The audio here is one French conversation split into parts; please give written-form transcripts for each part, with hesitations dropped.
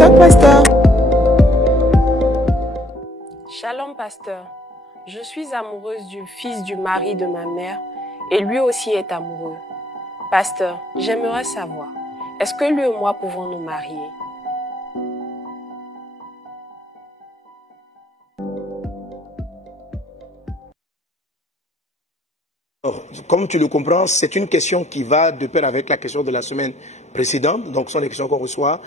Talk Pasteur. Shalom pasteur, je suis amoureuse du fils du mari de ma mère et lui aussi est amoureux. Pasteur, j'aimerais savoir, est-ce que lui et moi pouvons nous marier? Alors, comme tu le comprends, c'est une question qui va de pair avec la question de la semaine précédente. Donc, ce sont les questions qu'on reçoit,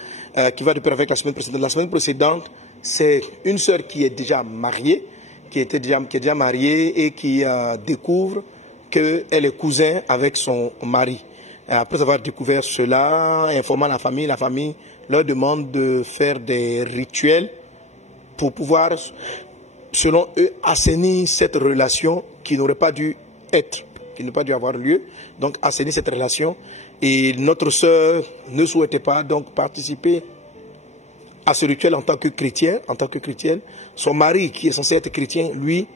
qui va de pair avec la semaine précédente. La semaine précédente, c'est une sœur qui est déjà mariée, qui est déjà mariée et qui découvre qu'elle est cousin avec son mari. Après avoir découvert cela, informant la famille leur demande de faire des rituels pour pouvoir, selon eux, assainir cette relation qui n'aurait pas dû qui n'a pas dû avoir lieu, donc assainir cette relation. Et notre sœur ne souhaitait pas donc participer à ce rituel en tant que chrétienne. Son mari, qui est censé être chrétien, lui,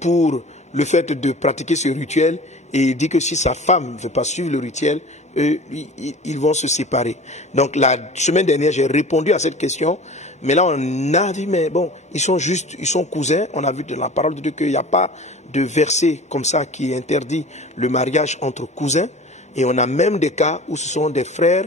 pour le fait de pratiquer ce rituel, et il dit que si sa femme ne veut pas suivre le rituel, ils vont se séparer. Donc la semaine dernière, j'ai répondu à cette question, mais là on a dit, mais bon, ils sont cousins. On a vu de la parole de Dieu qu'il n'y a pas de verset comme ça qui interdit le mariage entre cousins. Et on a même des cas où ce sont des frères,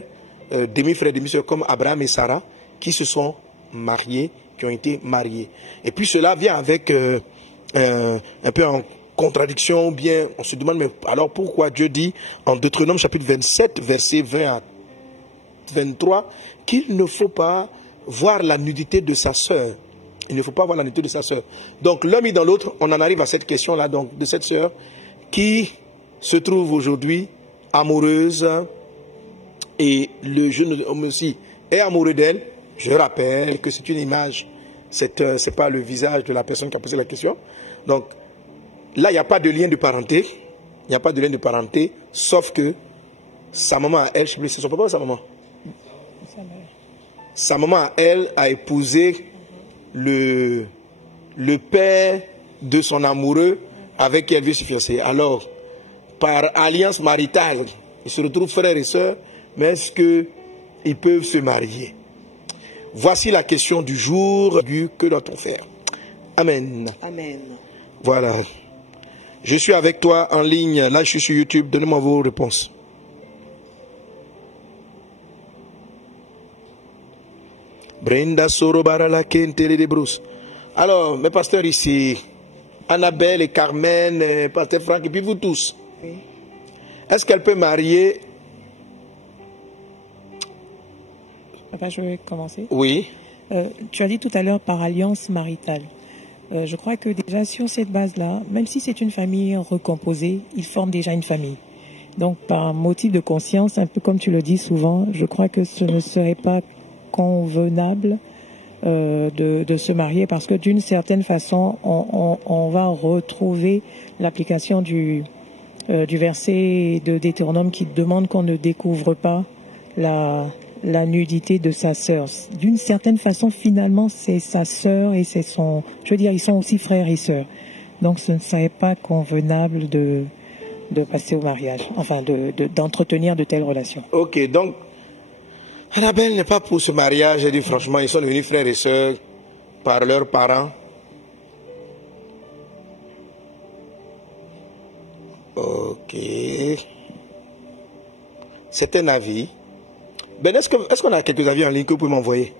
demi-frères, demi-sœurs comme Abraham et Sarah, qui se sont mariés, qui ont été mariés. Et puis cela vient avec un peu en contradiction, ou bien on se demande, mais alors pourquoi Dieu dit en Deutéronome chapitre 27, versets 20 à 23, qu'il ne faut pas voir la nudité de sa sœur. Il ne faut pas voir la nudité de sa sœur. Donc l'un mis dans l'autre, on en arrive à cette question-là, donc de cette sœur qui se trouve aujourd'hui amoureuse, et le jeune homme aussi est amoureux d'elle. Je rappelle que c'est une image, c'est pas le visage de la personne qui a posé la question. Donc là, il n'y a pas de lien de parenté. Il n'y a pas de lien de parenté, sauf que sa maman à elle, je sais plus, c'est son papa ou sa maman? Sa maman à elle a épousé le père de son amoureux avec qui elle veut se fiancer. Alors, par alliance maritale, ils se retrouvent frères et sœurs, mais est-ce qu'ils peuvent se marier? Voici la question du jour. Que doit-on faire? Amen. Amen. Voilà. Je suis avec toi en ligne. Là, je suis sur YouTube. Donnez-moi vos réponses. Brenda Sorobarala Kentere de Bruce. Alors, mes pasteurs ici, Annabelle et Carmen, pasteur Franck, et puis vous tous. Oui. Est-ce qu'elle peut marier? Papa, je vais commencer. Oui. Tu as dit tout à l'heure par alliance maritale. Je crois que déjà sur cette base-là, même si c'est une famille recomposée, ils forment déjà une famille. Donc par motif de conscience, un peu comme tu le dis souvent, je crois que ce ne serait pas convenable de se marier parce que d'une certaine façon, on va retrouver l'application du verset de Deutéronome qui demande qu'on ne découvre pas la nudité de sa sœur. D'une certaine façon, finalement, c'est sa sœur et c'est son... Je veux dire, ils sont aussi frères et sœurs. Donc, ce ne serait pas convenable de passer au mariage, enfin, d'entretenir de telles relations. Ok, donc, Annabelle n'est pas pour ce mariage. Elle dit franchement, ils sont devenus frères et sœurs par leurs parents. Ok. C'est un avis. Ben, est-ce qu'on a quelques avis en ligne que vous pouvez m'envoyer?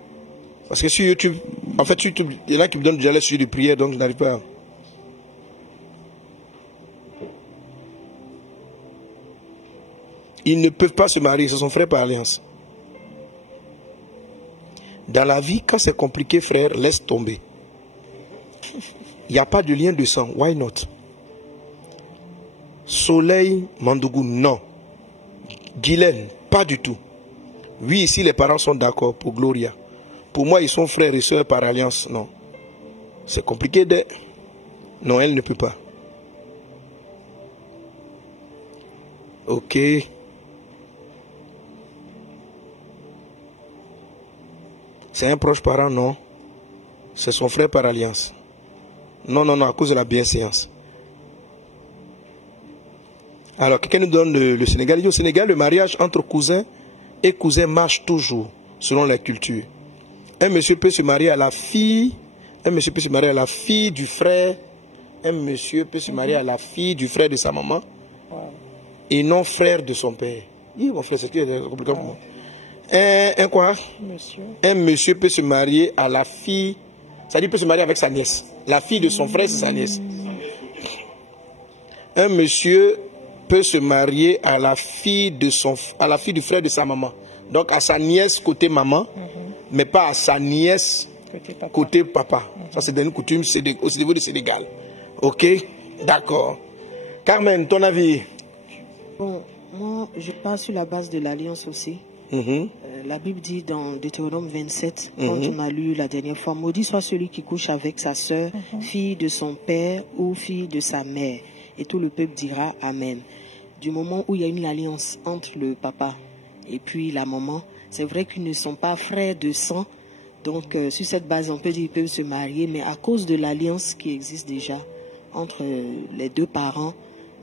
Parce que sur YouTube, en fait, sur YouTube, il y en a qui me donnent déjà les sujets de prière, donc je n'arrive pas. Ils ne peuvent pas se marier, ce sont frères par alliance. Dans la vie, quand c'est compliqué, frère, laisse tomber. Il n'y a pas de lien de sang, why not? Soleil, Mandougou, non. Guylaine, pas du tout. Oui, ici les parents sont d'accord pour Gloria. Pour moi, ils sont frères et sœurs par alliance. Non. C'est compliqué de... Non, elle ne peut pas. Ok. C'est un proche parent, non. C'est son frère par alliance. Non, non, non, à cause de la bienséance. Alors, quelqu'un nous donne le Sénégal. Au Sénégal, le mariage entre cousins et cousins marche toujours. selon la culture. Un monsieur peut se marier à la fille, un monsieur peut se marier à la fille du frère, un monsieur peut se marier à la fille du frère de sa maman, et non frère de son père. Mon frère, c'est compliqué pour moi. Un quoi? Un monsieur peut se marier à la fille, c'est-à-dire peut se marier avec sa nièce. La fille de son frère, c'est sa nièce. Un monsieur peut se marier à la fille du frère de sa maman. Donc à sa nièce côté maman, mais pas à sa nièce côté papa. Ça c'est une coutume au niveau du Sénégal. Ok? D'accord. Carmen, ton avis? Bon, moi je pars sur la base de l'alliance aussi. La Bible dit dans Deutéronome 27, quand on a lu la dernière fois, maudit soit celui qui couche avec sa sœur, fille de son père ou fille de sa mère. Et tout le peuple dira Amen. Du moment où il y a une alliance entre le papa et puis la maman, c'est vrai qu'ils ne sont pas frères de sang. Donc sur cette base, on peut dire qu'ils peuvent se marier, mais à cause de l'alliance qui existe déjà entre les deux parents,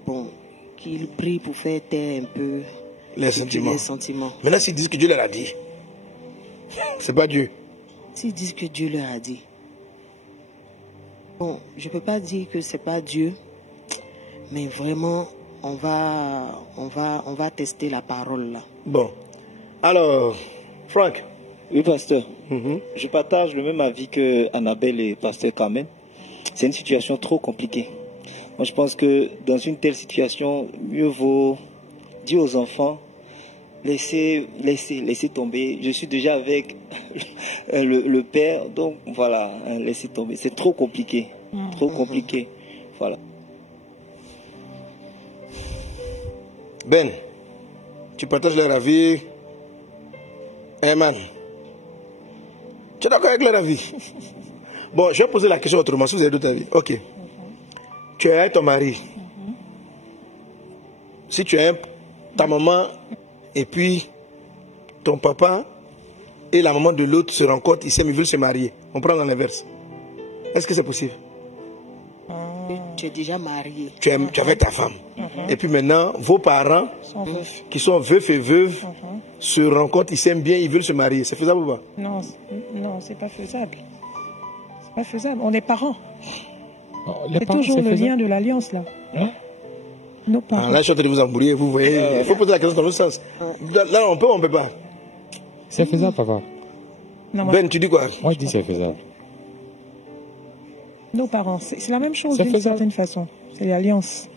bon, qu'ils prient pour faire taire un peu les sentiments. Maintenant, s'ils disent que Dieu leur a dit, c'est pas Dieu. S'ils disent que Dieu leur a dit, bon, je peux pas dire que c'est pas Dieu, mais vraiment, on va tester la parole là. Bon, alors, Franck. Oui, pasteur. Je partage le même avis que Annabelle et pasteur Carmen. C'est une situation trop compliquée. Moi, je pense que dans une telle situation, mieux vaut dire aux enfants, laissez tomber. Je suis déjà avec le père, donc voilà, laissez tomber. C'est trop compliqué. Trop compliqué. Voilà. Ben, tu partages leur avis. Herman, tu es d'accord avec leur avis? Bon, je vais poser la question autrement, si vous avez d'autres avis. Ok. Tu es ton mari. Si tu es ta maman et puis ton papa et la maman de l'autre se rencontrent, ils s'aiment, ils veulent se marier. On prend dans l'inverse. Est-ce que c'est possible? Tu es déjà marié. Tu es avec ta femme. Et puis maintenant, vos parents, qui sont veufs et veuves, se rencontrent, ils s'aiment bien, ils veulent se marier. C'est faisable ou pas? Non, c'est pas faisable. C'est pas faisable. On est parents. C'est toujours le lien de l'alliance là. Nos parents. Là, je suis en train de vous embrouiller, vous voyez. Il faut poser la question dans l'autre sens. Là, on peut pas. C'est faisable, papa. Ben, tu dis quoi? Moi, je dis c'est faisable. Nos parents, c'est la même chose d'une certaine façon. C'est l'alliance.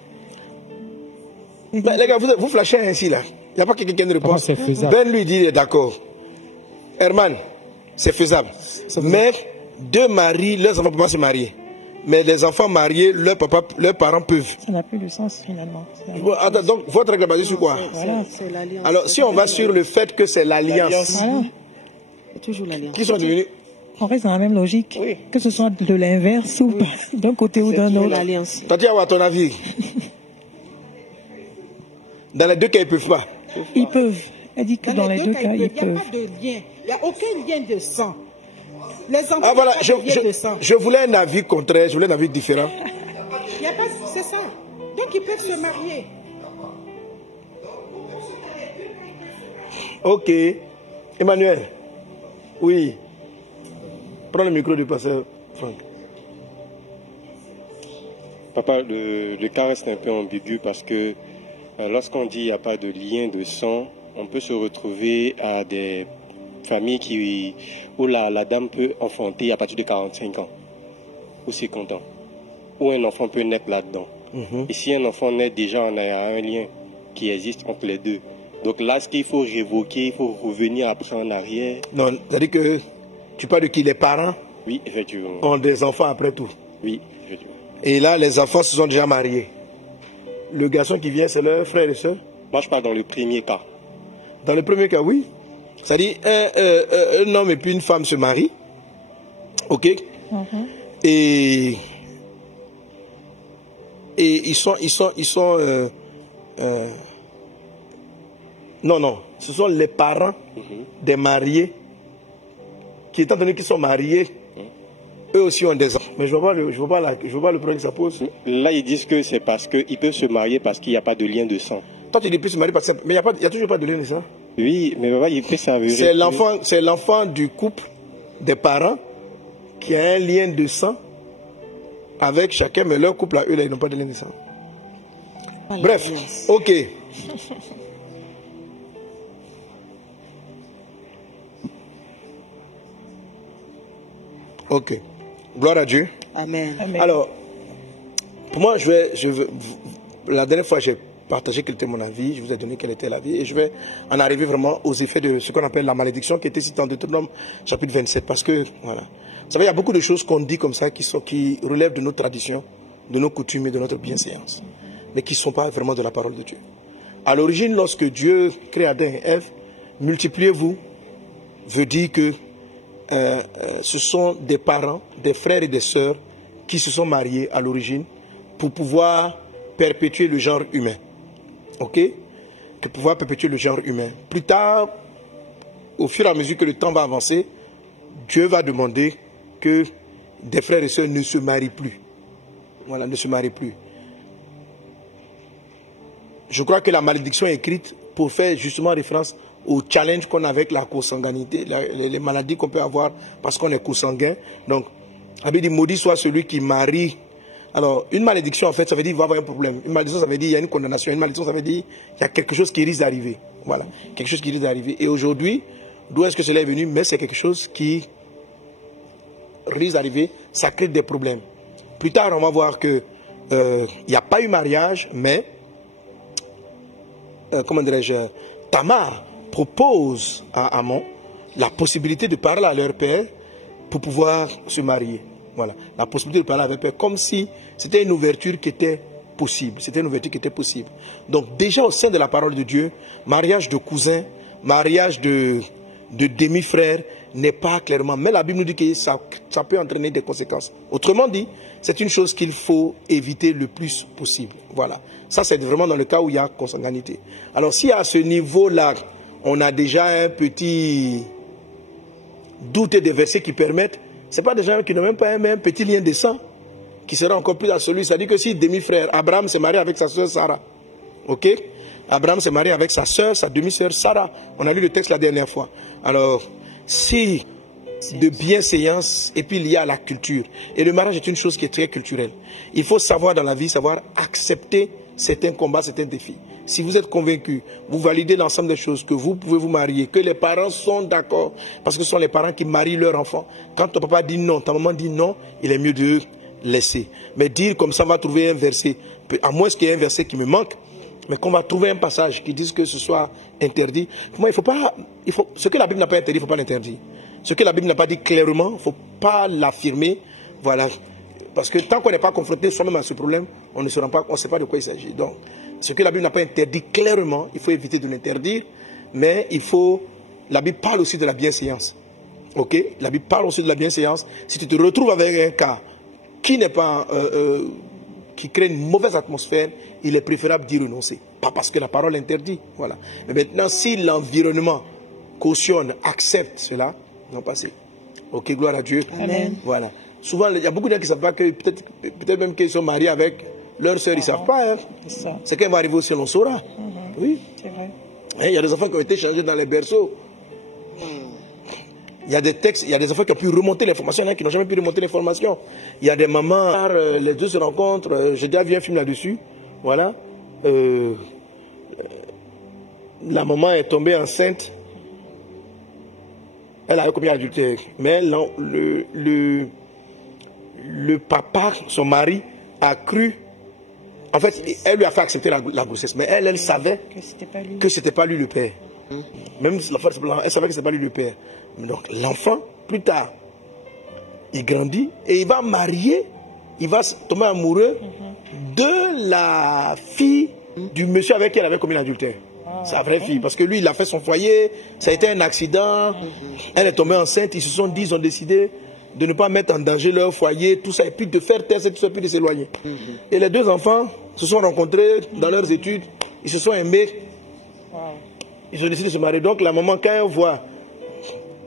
Les gars, vous flashez ainsi là. Il n'y a pas quelqu'un qui a une réponse. Ben lui dit d'accord. Herman, c'est faisable. Mais deux maris, leurs enfants ne peuvent pas se marier. Mais les enfants mariés, leurs parents peuvent. Ça n'a plus de sens finalement. Attends, donc votre règle est basée sur quoi? C'est l'alliance. Alors si on va sur le fait que c'est l'alliance, c'est toujours l'alliance. Qui sont devenus? On reste dans la même logique, que ce soit de l'inverse ou d'un côté ou d'un autre. Tatiana, à ton avis? Dans les deux cas, ils ne peuvent pas. Ils peuvent. Elle dit que dans les deux cas, ils peuvent. Il n'y a pas de lien. Il n'y a aucun lien de sang. Les enfants voilà, n'ont pas de lien de sang. Je voulais un avis contraire, je voulais un avis différent. Il n'y a pas, c'est ça. Donc ils peuvent se marier. Ok. Emmanuel. Oui. Prends le micro du pasteur Franck. Papa, le cas reste un peu ambigu parce que lorsqu'on dit qu'il n'y a pas de lien de sang, on peut se retrouver à des familles où la dame peut enfanter à partir de 45 ans ou 50 ans, où un enfant peut naître là-dedans. Et si un enfant naît déjà, on a un lien qui existe entre les deux. Donc là, ce qu'il faut révoquer, il faut revenir après en arrière. Non, c'est-à-dire que tu parles de qui? Les parents? Oui, effectivement. Ont des enfants après tout? Oui, effectivement. Et là, les enfants se sont déjà mariés. Le garçon qui vient, c'est leur frère et soeur? Moi, je parle dans le premier cas. Dans le premier cas, oui. C'est-à-dire, un homme et puis une femme se marient. Ok? Et ils sont non, ce sont les parents des mariés qui, étant donné qu'ils sont mariés, eux aussi ont des enfants. Mais je ne vois pas le problème que ça pose. Là, ils disent que c'est parce qu'ils peuvent se marier parce qu'il n'y a pas de lien de sang. Toi, tu dis qu'ils peuvent se marier parce que... Mais il n'y a toujours pas de lien de sang. Oui, mais papa, il peut s'avérer. C'est l'enfant du couple, des parents, qui a un lien de sang avec chacun, mais leur couple à eux, là, ils n'ont pas de lien de sang. Bref, ok. Ok. Gloire à Dieu. Amen. Amen. Alors, pour moi, la dernière fois, j'ai partagé quel était mon avis, je vous ai donné quel était l'avis, et je vais en arriver vraiment aux effets de ce qu'on appelle la malédiction qui était citée en Deutéronome chapitre 27. Parce que, voilà. Vous savez, il y a beaucoup de choses qu'on dit comme ça qui relèvent de nos traditions, de nos coutumes et de notre bienséance, mais qui ne sont pas vraiment de la parole de Dieu. À l'origine, lorsque Dieu crée Adam et Ève, multipliez-vous veut dire que ce sont des parents, des frères et des sœurs qui se sont mariés à l'origine pour pouvoir perpétuer le genre humain. Ok? Pour pouvoir perpétuer le genre humain. Plus tard, au fur et à mesure que le temps va avancer, Dieu va demander que des frères et sœurs ne se marient plus. Voilà, ne se marient plus. Je crois que la malédiction est écrite pour faire justement référence au challenge qu'on a avec la consanguinité, les maladies qu'on peut avoir parce qu'on est consanguin. Donc, la Bible dit, maudit soit celui qui marie. Alors, une malédiction, en fait, ça veut dire qu'il va y avoir un problème. Une malédiction, ça veut dire qu'il y a une condamnation. Une malédiction, ça veut dire qu'il y a quelque chose qui risque d'arriver. Voilà, quelque chose qui risque d'arriver. Et aujourd'hui, d'où est-ce que cela est venu? Mais c'est quelque chose qui risque d'arriver, ça crée des problèmes. Plus tard, on va voir que il n'y a pas eu mariage, mais, comment dirais-je, Tamar propose à Amon la possibilité de parler à leur père pour pouvoir se marier. Voilà, la possibilité de parler à leur père, comme si c'était une ouverture qui était possible. C'était une ouverture qui était possible. Donc déjà au sein de la parole de Dieu, mariage de cousin, mariage de demi-frère n'est pas clairement. Mais la Bible nous dit que ça peut entraîner des conséquences. Autrement dit, c'est une chose qu'il faut éviter le plus possible. Voilà. Ça, c'est vraiment dans le cas où il y a consanguinité. Alors si à ce niveau-là, on a déjà un petit doute et des versets qui permettent, ce n'est pas des gens qui n'ont même pas un petit lien de sang, qui sera encore plus absolu. C'est-à-dire que si demi-frère, Abraham s'est marié avec sa soeur Sarah, ok? Abraham s'est marié avec sa soeur, sa demi-sœur Sarah. On a lu le texte la dernière fois. Alors, si de bienséance, et puis lié à la culture. Et le mariage est une chose qui est très culturelle. Il faut savoir dans la vie, savoir accepter certains combats, certains défis. Si vous êtes convaincu, vous validez l'ensemble des choses, que vous pouvez vous marier, que les parents sont d'accord, parce que ce sont les parents qui marient leurs enfants. Quand ton papa dit non, ta maman dit non, il est mieux de laisser. Mais dire comme ça, on va trouver un verset, à moins qu'il y ait un verset qui me manque, mais qu'on va trouver un passage qui dise que ce soit interdit. Pour moi, ce que la Bible n'a pas interdit, il ne faut pas l'interdire. Ce que la Bible n'a pas dit clairement, il ne faut pas l'affirmer. Voilà. Parce que tant qu'on n'est pas confronté soi-même à ce problème, on ne sait pas de quoi il s'agit. Donc, ce que la Bible n'a pas interdit clairement, il faut éviter de l'interdire. Mais la Bible parle aussi de la bienséance. Ok? La Bible parle aussi de la bienséance. Si tu te retrouves avec un cas qui n'est pas, qui crée une mauvaise atmosphère, il est préférable d'y renoncer. Pas parce que la parole interdit. Voilà. Mais maintenant, si l'environnement cautionne, accepte cela, non passé. Ok, gloire à Dieu. Amen. Voilà. Souvent, il y a beaucoup de gens qui ne savent pas que peut-être même qu'ils sont mariés avec leur soeur, ils ne savent pas. Hein. C'est quand va arriver aussi, on saura. Oui. C'est vrai. Il y a des enfants qui ont été changés dans les berceaux. Il y a des textes, il y a des enfants qui ont pu remonter l'information, il y en a qui n'ont jamais pu remonter l'information. Il y a des mamans, les deux se rencontrent, j'ai déjà vu un film là-dessus. Voilà. La maman est tombée enceinte. Elle a commis adultère. Mais le papa, son mari, a cru. En fait, elle lui a fait accepter la grossesse. Mais elle savait que ce n'était pas lui le père. Même l'enfant, elle savait que ce n'était pas lui le père. Donc l'enfant, plus tard, il grandit et il va marier, il va tomber amoureux de la fille du monsieur avec qui elle avait commis l'adultère. Sa vraie fille, parce que lui, il a fait son foyer, ça a été un accident, elle est tombée enceinte, ils ont décidé de ne pas mettre en danger leur foyer, tout ça, et puis de faire taire tout ça, puis de s'éloigner. Et les deux enfants se sont rencontrés dans leurs études, ils se sont aimés, ils ont décidé de se marier. Donc la maman, quand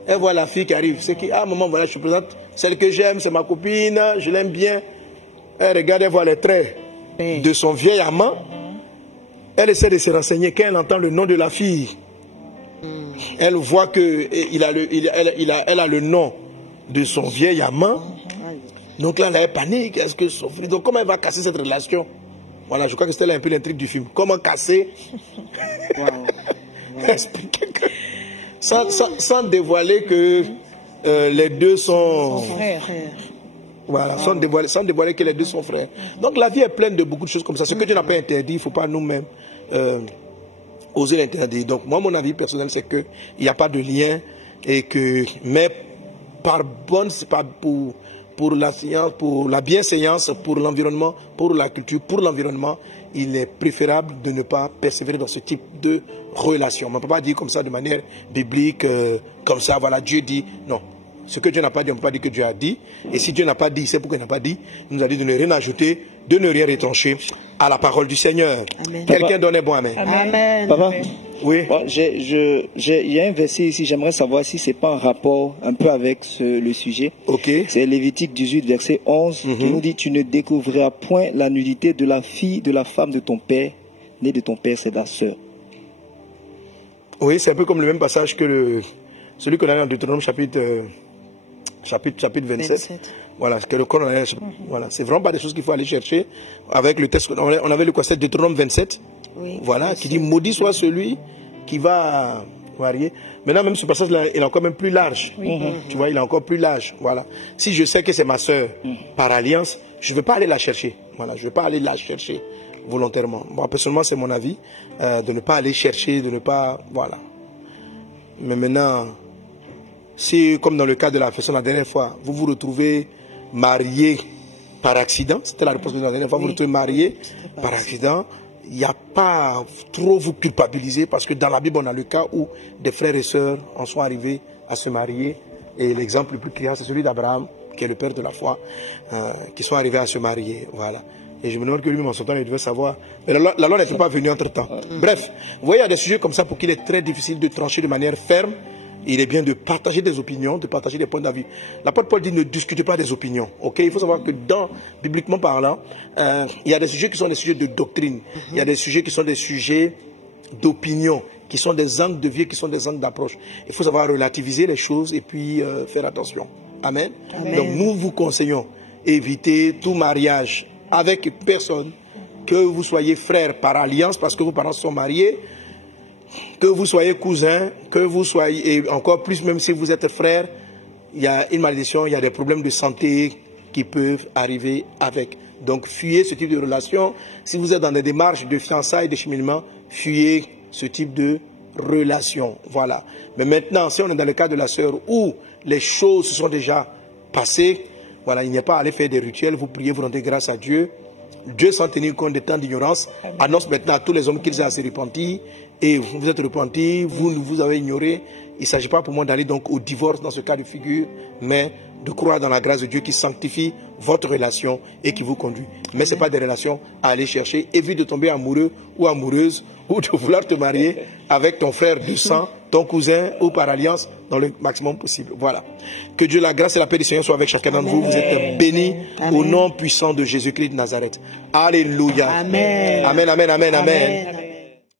elle voit la fille qui arrive, c'est qui, maman, voilà, je te présente celle que j'aime, c'est ma copine, je l'aime bien. Elle regarde, elle voit les traits de son vieil amant. Elle essaie de se renseigner. Quand elle entend le nom de la fille, Elle voit que elle a le nom de son vieil amant. Donc là, elle panique. Est-ce que son fils... Donc comment elle va casser cette relation? Voilà, je crois que c'était là un peu l'intrigue du film. Comment casser? Sans dévoiler que les deux sont frères. Voilà, sans dévoiler que les deux sont frères. Donc la vie est pleine de beaucoup de choses comme ça. Ce que Dieu n'a pas interdit, il ne faut pas nous-mêmes oser l'interdire. Donc moi, mon avis personnel, c'est qu'il n'y a pas de lien et que, mais pour la science, pour la bienséance, pour l'environnement, pour la culture, pour l'environnement, il est préférable de ne pas persévérer dans ce type de relation. On ne peut pas dire comme ça de manière biblique, comme ça, voilà, Dieu dit, non. Ce que Dieu n'a pas dit, on ne peut pas dire que Dieu a dit. Et si Dieu n'a pas dit, c'est pourquoi il n'a pas dit. Il nous a dit de ne rien ajouter, de ne rien retrancher à la parole du Seigneur. Quelqu'un donne un bon amen. Amen. Papa, oui. Bon, il y a un verset ici, j'aimerais savoir si ce n'est pas en rapport un peu avec le sujet. Ok. C'est Lévitique 18, verset 11, qui nous dit, tu ne découvriras point la nudité de la fille, de la femme de ton père, née de ton père, c'est ta sœur. Oui, c'est un peu comme le même passage que celui qu'on a dans Deutéronome chapitre 27. Voilà, voilà, c'est vraiment pas des choses qu'il faut aller chercher avec le texte. On avait le concept de Deutéronome 27, voilà, qui dit maudit soit celui qui va marier. Maintenant, même ce passage-là, il est encore même plus large. Tu vois, il est encore plus large. Voilà. Si je sais que c'est ma sœur par alliance, je ne vais pas aller la chercher. Voilà, je ne vais pas aller la chercher volontairement. Moi, personnellement, c'est mon avis de ne pas aller chercher, de ne pas, voilà. Mais maintenant, si, comme dans le cas de la personne la dernière fois, vous vous retrouvez marié par accident, c'était la réponse de la dernière fois, vous vous retrouvez marié par accident, il n'y a pas trop vous culpabiliser parce que dans la Bible, on a le cas où des frères et sœurs en sont arrivés à se marier. Et l'exemple le plus criant, c'est celui d'Abraham, qui est le père de la foi, qui sont arrivés à se marier. Voilà. Et je me demande que lui-même en son temps, il devait savoir. Mais la loi n'était pas venue entre-temps. Bref, vous voyez, il y a des sujets comme ça pour qu'il est très difficile de trancher de manière ferme. Il est bien de partager des opinions, de partager des points d'avis. L'apôtre Paul dit ne discutez pas des opinions. Okay? Il faut savoir que bibliquement parlant, il y a des sujets qui sont des sujets de doctrine. Il y a des sujets qui sont des sujets d'opinion, qui sont des angles de vie, qui sont des angles d'approche. Il faut savoir relativiser les choses et puis faire attention. Amen. Amen. Donc nous vous conseillons, évitez tout mariage avec personne, que vous soyez frères par alliance parce que vos parents sont mariés, que vous soyez cousins, que vous soyez, et encore plus même si vous êtes frères, il y a une malédiction, il y a des problèmes de santé qui peuvent arriver avec. Donc fuyez ce type de relation. Si vous êtes dans des démarches de fiançailles, de cheminement, fuyez ce type de relation. Voilà. Mais maintenant, si on est dans le cas de la sœur où les choses se sont déjà passées, voilà, il n'y a pas à aller faire des rituels, vous priez, vous rendez grâce à Dieu. Dieu, sans tenir compte des temps d'ignorance, annonce maintenant à tous les hommes qu'ils ont à se repentir. Et vous vous êtes repentis, vous avez ignoré. Il ne s'agit pas pour moi d'aller donc au divorce dans ce cas de figure, mais de croire dans la grâce de Dieu qui sanctifie votre relation et qui vous conduit. Mais ce n'est pas des relations à aller chercher. Évite de tomber amoureux ou amoureuse ou de vouloir te marier avec ton frère du sang, ton cousin ou par alliance dans le maximum possible. Voilà. Que Dieu, la grâce et la paix du Seigneur soient avec chacun d'entre vous. Vous êtes bénis au nom puissant de Jésus-Christ de Nazareth. Alléluia. Amen. Amen, amen, amen, amen.